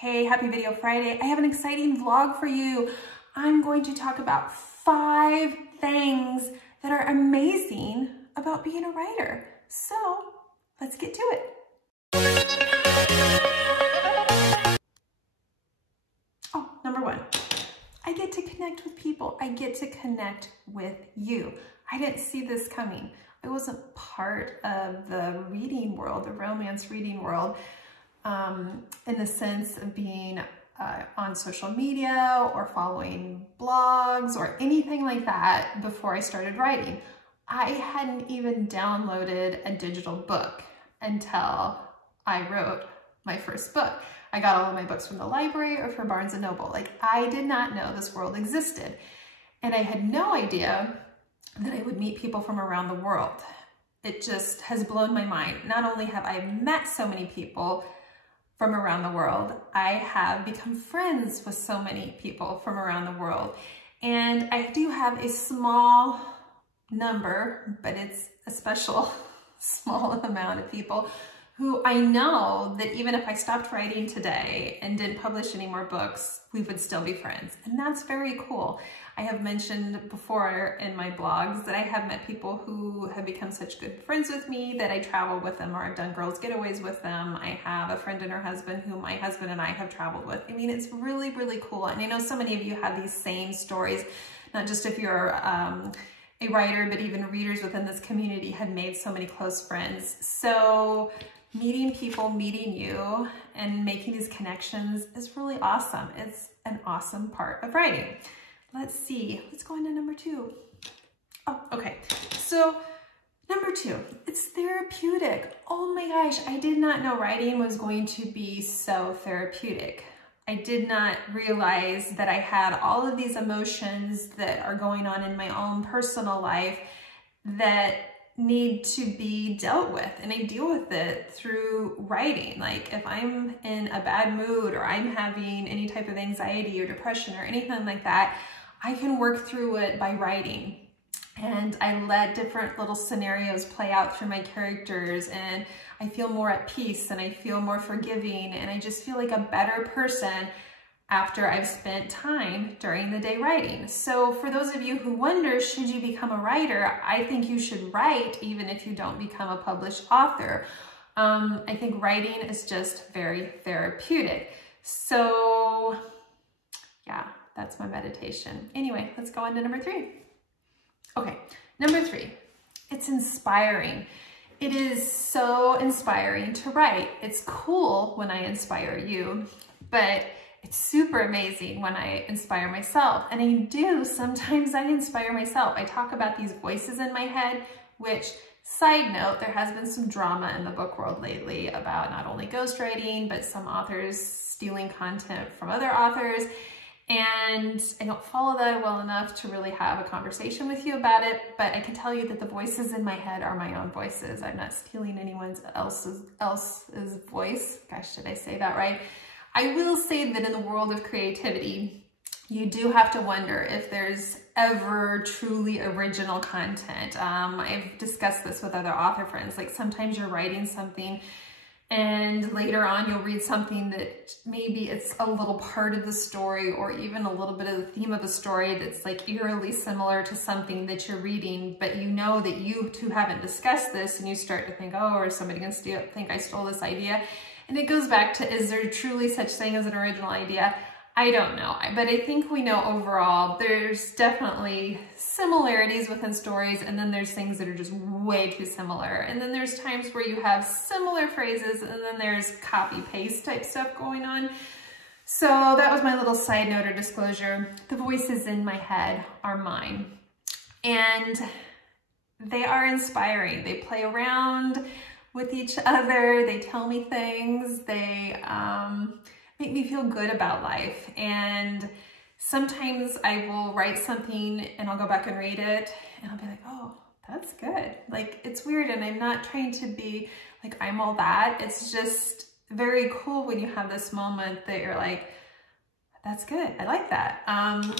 Hey, happy Video Friday. I have an exciting vlog for you. I'm going to talk about 5 things that are amazing about being a writer. So let's get to it. Oh, number 1, I get to connect with people. I get to connect with you. I didn't see this coming. I wasn't part of the reading world, the romance reading world, in the sense of being on social media or following blogs or anything like that before I started writing. I hadn't even downloaded a digital book until I wrote my first book. I got all of my books from the library or from Barnes & Noble. Like, I did not know this world existed. And I had no idea that I would meet people from around the world. It just has blown my mind. Not only have I met so many people from around the world, I have become friends with so many people from around the world. And I do have a small number, but it's a special small amount of people who I know that even if I stopped writing today and didn't publish any more books, we would still be friends. And that's very cool. I have mentioned before in my blogs that I have met people who have become such good friends with me that I travel with them, or I've done girls' getaways with them. I have a friend and her husband who my husband and I have traveled with. I mean, it's really, really cool. And I know so many of you have these same stories, not just if you're a writer, but even readers within this community have made so many close friends. So meeting people, meeting you, and making these connections is really awesome. It's an awesome part of writing. Let's see, let's go on to number 2. Oh, okay. So number 2, it's therapeutic. Oh my gosh, I did not know writing was going to be so therapeutic. I did not realize that I had all of these emotions that are going on in my own personal life that need to be dealt with, and I deal with it through writing. Like, if I'm in a bad mood or I'm having any type of anxiety or depression or anything like that, I can work through it by writing. And I let different little scenarios play out through my characters, and I feel more at peace and I feel more forgiving, and I just feel like a better person after I've spent time during the day writing. So for those of you who wonder, should you become a writer? I think you should write even if you don't become a published author. I think writing is just very therapeutic. So yeah, that's my meditation. Anyway, let's go on to number 3. Okay, number 3, it's inspiring. It is so inspiring to write. It's cool when I inspire you, but it's super amazing when I inspire myself. And I do, sometimes I inspire myself. I talk about these voices in my head, which, side note, there has been some drama in the book world lately about not only ghostwriting, but some authors stealing content from other authors. And I don't follow that well enough to really have a conversation with you about it, but I can tell you that the voices in my head are my own voices. I'm not stealing anyone else's voice. Gosh, did I say that right? I will say that in the world of creativity, you do have to wonder if there's ever truly original content. I've discussed this with other author friends. Like, sometimes you're writing something and later on you'll read something that maybe it's a little part of the story or even a little bit of the theme of a story that's like eerily similar to something that you're reading, but you know that you two haven't discussed this, and you start to think, oh, or somebody gonna think I stole this idea. And it goes back to, is there truly such thing as an original idea? I don't know, but I think we know overall there's definitely similarities within stories, and then there's things that are just way too similar. And then there's times where you have similar phrases, and then there's copy-paste type stuff going on. So that was my little side note or disclosure. The voices in my head are mine, and they are inspiring. They play around with each other. They tell me things. They make me feel good about life. And sometimes I will write something and I'll go back and read it and I'll be like, oh, that's good. Like, it's weird, and I'm not trying to be like I'm all that. It's just very cool when you have this moment that you're like, that's good. I like that. And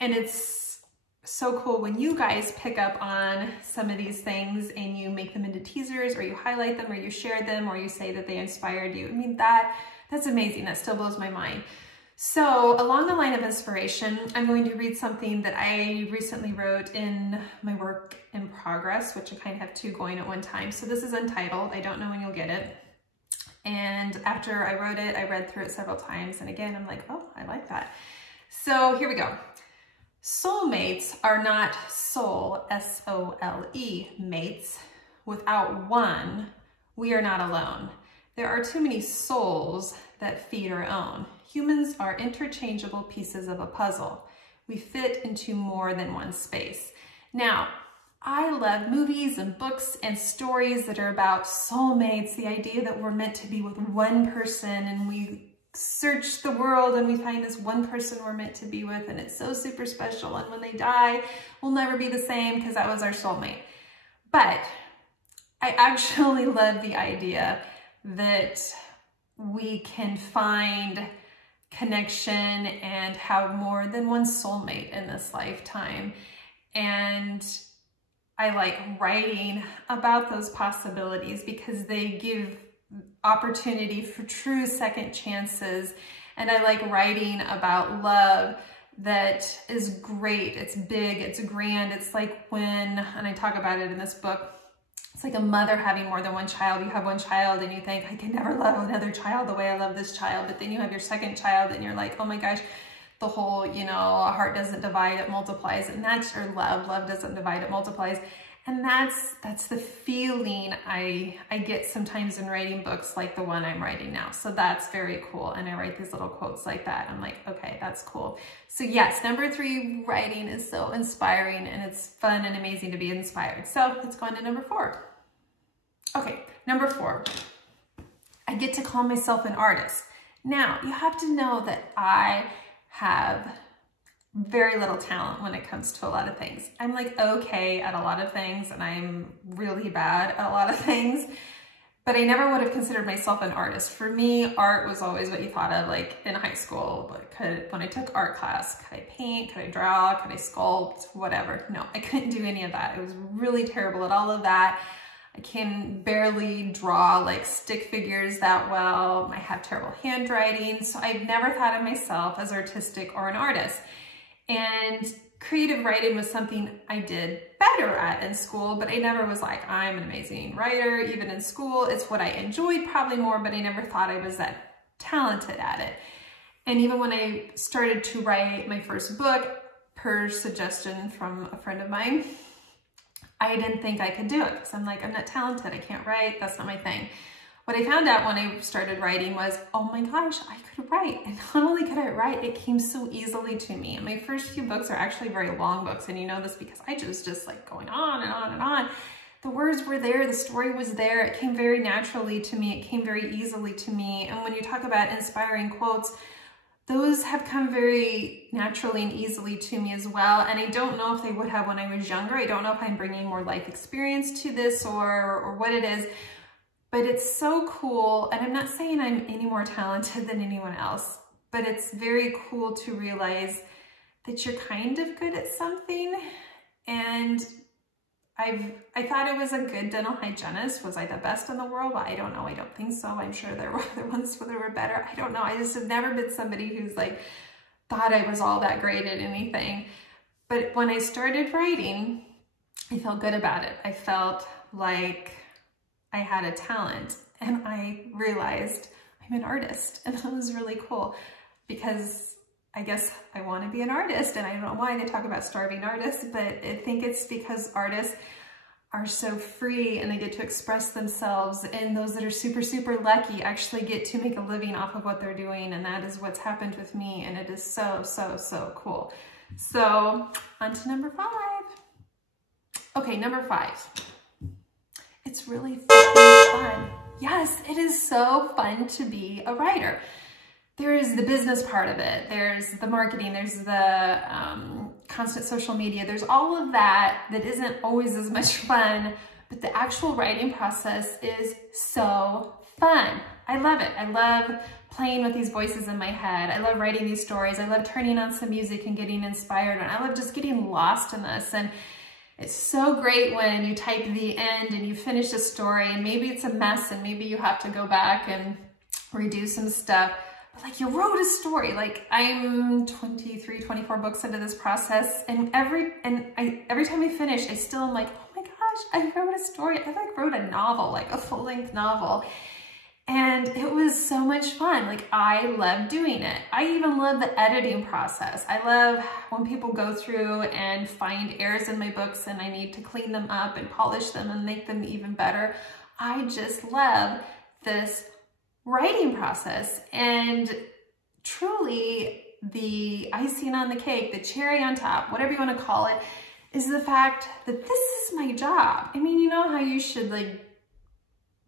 it's so cool when you guys pick up on some of these things and you make them into teasers, or you highlight them, or you share them, or you say that they inspired you. I mean, that That's amazing. That still blows my mind. So along the line of inspiration, I'm going to read something that I recently wrote in my work in progress, which I kind of have two going at one time. So this is untitled. I don't know when you'll get it. And after I wrote it, I read through it several times. And again, I'm like, oh, I like that. So here we go. Soulmates are not soul, S-O-L-E, mates. Without one, we are not alone. There are too many souls that feed our own. Humans are interchangeable pieces of a puzzle. We fit into more than one space. Now, I love movies and books and stories that are about soulmates, the idea that we're meant to be with one person and we search the world and we find this one person we're meant to be with and it's so super special, and when they die, we'll never be the same because that was our soulmate. But I actually love the idea that we can find connection and have more than one soulmate in this lifetime. And I like writing about those possibilities because they give opportunity for true second chances. And I like writing about love that is great. It's big, it's grand. It's like when, and I talk about it in this book, it's like a mother having more than one child. You have one child and you think, I can never love another child the way I love this child. But then you have your second child and you're like, oh my gosh, the whole, you know, a heart doesn't divide, it multiplies. And that's your love. Love doesn't divide, it multiplies. And that's the feeling I get sometimes in writing books like the one I'm writing now. So that's very cool. And I write these little quotes like that. I'm like, okay, that's cool. So yes, number 3, writing is so inspiring and it's fun and amazing to be inspired. So let's go on to number 4. Okay, number 4, I get to call myself an artist. Now, you have to know that I have very little talent when it comes to a lot of things. I'm like okay at a lot of things and I'm really bad at a lot of things, but I never would have considered myself an artist. For me, art was always what you thought of like in high school. When I took art class, could I paint, could I draw, could I sculpt, whatever. No, I couldn't do any of that. I was really terrible at all of that. I can barely draw like stick figures that well. I have terrible handwriting. So I've never thought of myself as artistic or an artist. And creative writing was something I did better at in school, but I never was like, I'm an amazing writer. Even in school, it's what I enjoyed probably more, but I never thought I was that talented at it. And even when I started to write my first book, per suggestion from a friend of mine, I didn't think I could do it because I'm like, I'm not talented, I can't write, that's not my thing. What I found out when I started writing was, oh my gosh, I could write. And not only could I write, it came so easily to me. And my first few books are actually very long books. And you know this because I was just like going on and on and on. The words were there, the story was there. It came very naturally to me. It came very easily to me. And when you talk about inspiring quotes, those have come very naturally and easily to me as well. And I don't know if they would have when I was younger. I don't know if I'm bringing more life experience to this or what it is. But it's so cool, and I'm not saying I'm any more talented than anyone else, but it's very cool to realize that you're kind of good at something. And I thought I was a good dental hygienist. Was I the best in the world? Well, I don't know. I don't think so. I'm sure there were other ones where they were better. I don't know. I just have never been somebody who's like thought I was all that great at anything. But when I started writing, I felt good about it. I felt like I had a talent, and I realized I'm an artist, and that was really cool because I guess I want to be an artist, and I don't know why they talk about starving artists, but I think it's because artists are so free and they get to express themselves, and those that are super, super lucky actually get to make a living off of what they're doing, and that is what's happened with me, and it is so, so, so cool. So on to number 5. Okay, number 5. It's really fun. Yes, it is so fun to be a writer. There is the business part of it. There's the marketing. There's the constant social media. There's all of that isn't always as much fun, but the actual writing process is so fun. I love it. I love playing with these voices in my head. I love writing these stories. I love turning on some music and getting inspired. And I love just getting lost in this. And it's so great when you type the end and you finish a story and maybe it's a mess and maybe you have to go back and redo some stuff. But like, you wrote a story. Like, I'm 23, 24 books into this process, and every time I finish, I still am like, oh my gosh, I wrote a story. I like wrote a novel, like a full-length novel. And it was so much fun. Like, I love doing it. I even love the editing process. I love when people go through and find errors in my books and I need to clean them up and polish them and make them even better. I just love this writing process. And truly, the icing on the cake, the cherry on top, whatever you want to call it, is the fact that this is my job. I mean, you know how you should like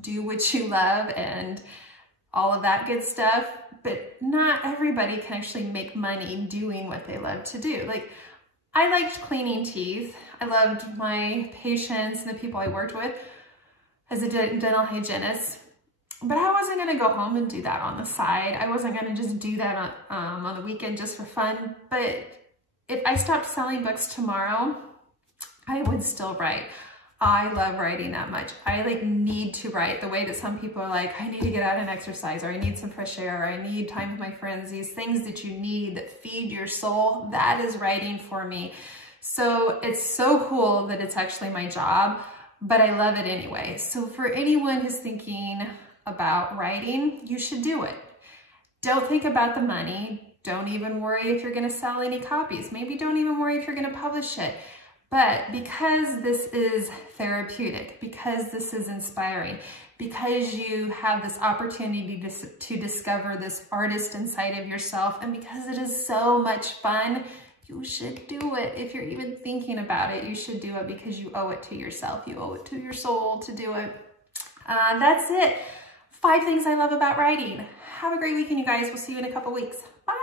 do what you love and all of that good stuff, but not everybody can actually make money doing what they love to do. Like, I liked cleaning teeth. I loved my patients and the people I worked with as a dental hygienist, but I wasn't gonna go home and do that on the side. I wasn't gonna just do that on the weekend just for fun. But if I stopped selling books tomorrow, I would still write. I love writing that much. I like need to write the way that some people are like, I need to get out and exercise, or I need some fresh air, or I need time with my friends. These things that you need that feed your soul, that is writing for me. So it's so cool that it's actually my job, but I love it anyway. So for anyone who's thinking about writing, you should do it. Don't think about the money. Don't even worry if you're gonna sell any copies. Maybe don't even worry if you're gonna publish it. But because this is therapeutic, because this is inspiring, because you have this opportunity to discover this artist inside of yourself, and because it is so much fun, you should do it. If you're even thinking about it, you should do it because you owe it to yourself. You owe it to your soul to do it. That's it. 5 things I love about writing. Have a great weekend, you guys. We'll see you in a couple weeks. Bye.